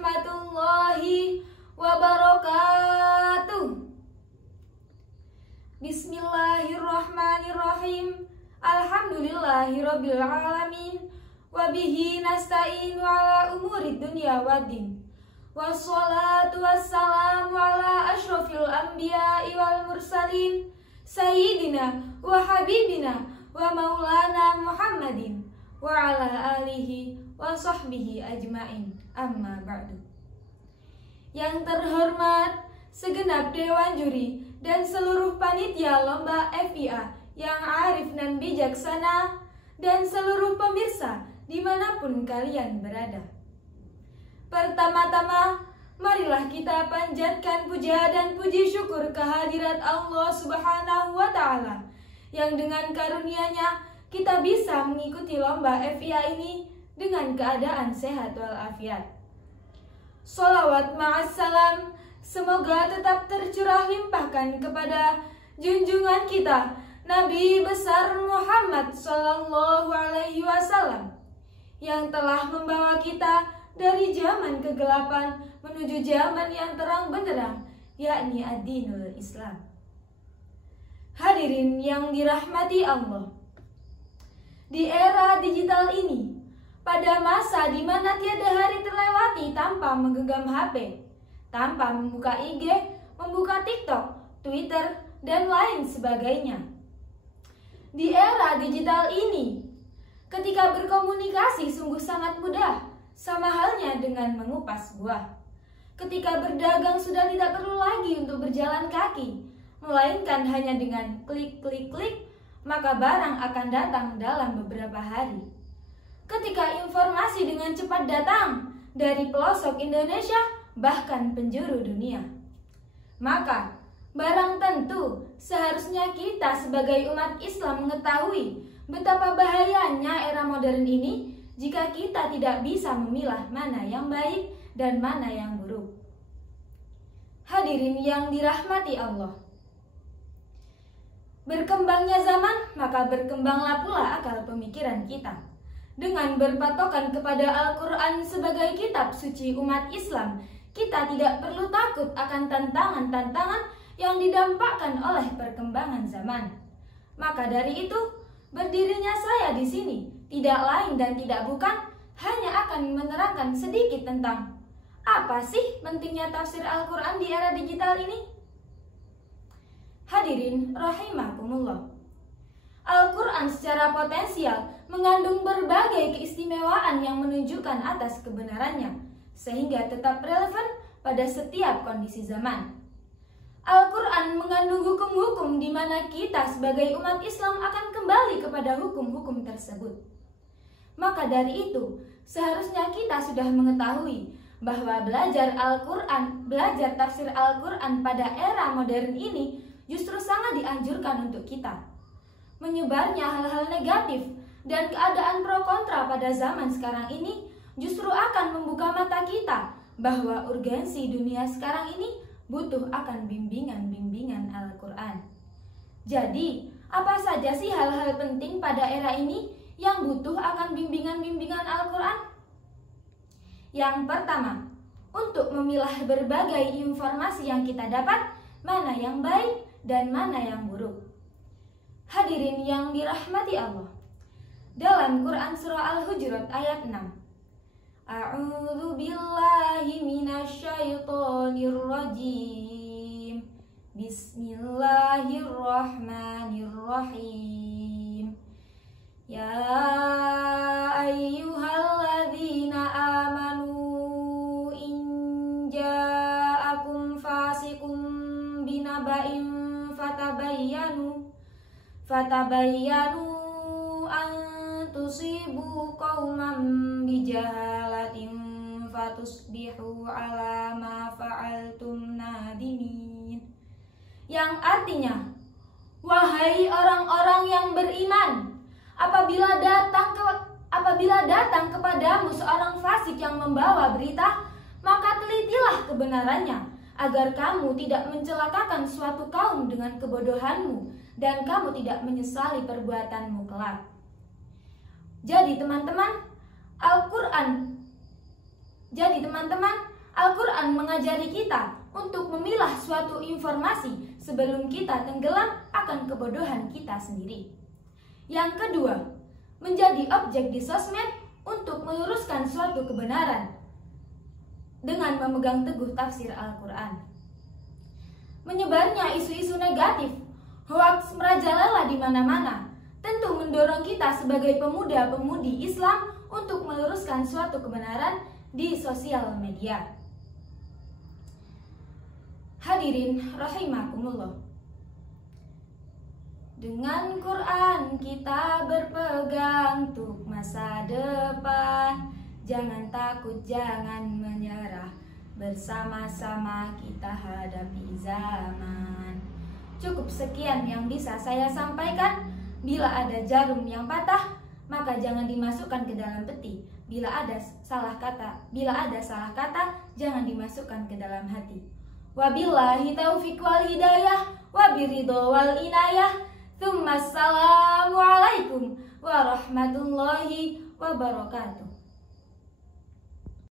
warahmatullahi wabarakatuh. Bismillahirrahmanirrahim. Alhamdulillahirabbil alamin. Wabihi nasta'inu ala umuri dunya waddin. Wassalatu wassalamu ala ashrafil anbiya'i wal mursalin, sayyidina wa habibina wa maulana Muhammadin wa ala alihi wa sahbihi ajmain. Amma ba'du. Yang terhormat segenap dewan juri dan seluruh panitia lomba FIA yang arif dan bijaksana, dan seluruh pemirsa dimanapun kalian berada. Pertama-tama, marilah kita panjatkan puja dan puji syukur kehadirat Allah Subhanahu wa Ta'ala, yang dengan karunia-Nya kita bisa mengikuti lomba FIA ini dengan keadaan sehat walafiat. Sholawat ma'assalam semoga tetap tercurah limpahkan kepada junjungan kita Nabi besar Muhammad Sallallahu Alaihi Wasallam, yang telah membawa kita dari zaman kegelapan menuju zaman yang terang benderang, yakni ad-dinul Islam. Hadirin yang dirahmati Allah, di era digital ini, pada masa di mana tiada hari terlewati tanpa menggenggam HP, tanpa membuka IG, membuka TikTok, Twitter, dan lain sebagainya. Di era digital ini, ketika berkomunikasi sungguh sangat mudah, sama halnya dengan mengupas buah. Ketika berdagang sudah tidak perlu lagi untuk berjalan kaki, melainkan hanya dengan klik-klik-klik, maka barang akan datang dalam beberapa hari. Ketika informasi dengan cepat datang dari pelosok Indonesia, bahkan penjuru dunia, maka barang tentu seharusnya kita sebagai umat Islam mengetahui betapa bahayanya era modern ini jika kita tidak bisa memilah mana yang baik dan mana yang buruk. Hadirin yang dirahmati Allah, berkembangnya zaman, maka berkembanglah pula akal pemikiran kita. Dengan berpatokan kepada Al-Quran sebagai kitab suci umat Islam, kita tidak perlu takut akan tantangan-tantangan yang didampakkan oleh perkembangan zaman. Maka dari itu, berdirinya saya di sini tidak lain dan tidak bukan hanya akan menerangkan sedikit tentang apa sih pentingnya tafsir Al-Quran di era digital ini. Hadirin rahimakumullah, Al-Quran secara potensial mengandung berbagai keistimewaan yang menunjukkan atas kebenarannya, sehingga tetap relevan pada setiap kondisi zaman. Al-Quran mengandung hukum-hukum di mana kita sebagai umat Islam akan kembali kepada hukum-hukum tersebut. Maka dari itu, seharusnya kita sudah mengetahui bahwa belajar Al-Quran, belajar tafsir Al-Quran pada era modern ini justru sangat dianjurkan untuk kita. Menyebarnya hal-hal negatif dan keadaan pro kontra pada zaman sekarang ini justru akan membuka mata kita bahwa urgensi dunia sekarang ini butuh akan bimbingan-bimbingan Al-Quran. Jadi, apa saja sih hal-hal penting pada era ini yang butuh akan bimbingan-bimbingan Al-Quran? Yang pertama, untuk memilah berbagai informasi yang kita dapat, mana yang baik dan mana yang buruk. Hadirin yang dirahmati Allah, dalam Quran Surah Al-Hujurat ayat 6, A'udzu billahi minasyaitonir rajim. Bismillahirrahmanirrahim. Ya ayyuhalladzina amanu in ja'akum fasiqun binaba'in fatabayyanu an tusibu qauman bijahalatin fatusbihu ala ma fa'altum nadimin. Yang artinya, wahai orang-orang yang beriman, apabila datang kepadamu seorang fasik yang membawa berita, maka telitilah kebenarannya, agar kamu tidak mencelakakan suatu kaum dengan kebodohanmu dan kamu tidak menyesali perbuatanmu kelak. Jadi teman-teman, Al-Quran Jadi teman-teman, Al-Quran mengajari kita untuk memilah suatu informasi sebelum kita tenggelam akan kebodohan kita sendiri. Yang kedua, menjadi objek di sosmed untuk meluruskan suatu kebenaran dengan memegang teguh tafsir Al-Quran. Menyebarnya isu-isu negatif, hoaks merajalela di mana-mana, tentu mendorong kita sebagai pemuda-pemudi Islam untuk meluruskan suatu kebenaran di sosial media. Hadirin rahimakumullah. Dengan Quran kita berpegang untuk masa depan. Jangan takut, jangan menyerah. Bersama-sama kita hadapi zaman. Cukup sekian yang bisa saya sampaikan. Bila ada jarum yang patah, maka jangan dimasukkan ke dalam peti. Bila ada salah kata, jangan dimasukkan ke dalam hati. Wabillahi taufiq wal hidayah, wabiridho wal inayah. Tsumma assalamualaikum warahmatullahi wabarakatuh.